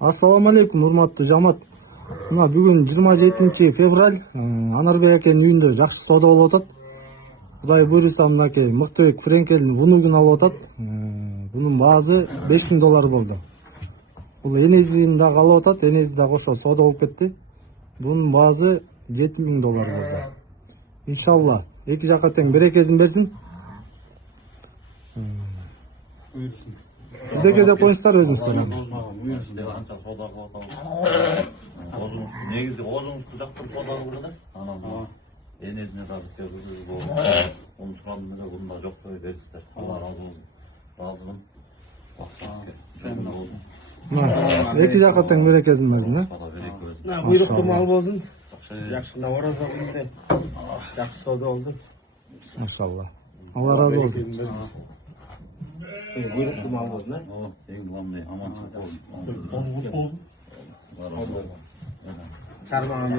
Assalamu алейкум, урматтуу жамаат. Мына бүгүн 27 февраль, Анарбек акенин үйүндө жакшы соода болуп атат. Кудай буйруса мынакей мыктыбек Френкелдин вунугун алып атат. Бунун баасы $5000 болду. Бул энезин дагы алып атат, энези да кошо соода болуп кетти. Бунун баасы $7000 болду. Иншалла, эки жака тең берекесин берсин. Бизге деп коюңуздар өзүңүздөр. Негизи озуңузду жактырып соода кылды да. Анан энесине да onu сурадым да, бунда жок деп бердиңиздер. Алла разы болсун. Разымын. Эки жака тең берекесин берсин, Буйруктуу мал болсун. Жакшы ораза күндө жакшы соода болду. Машалла. Алла разы болсун. Буйруктуу мал болсун, Эң главный аманчылык болсун. Чармаган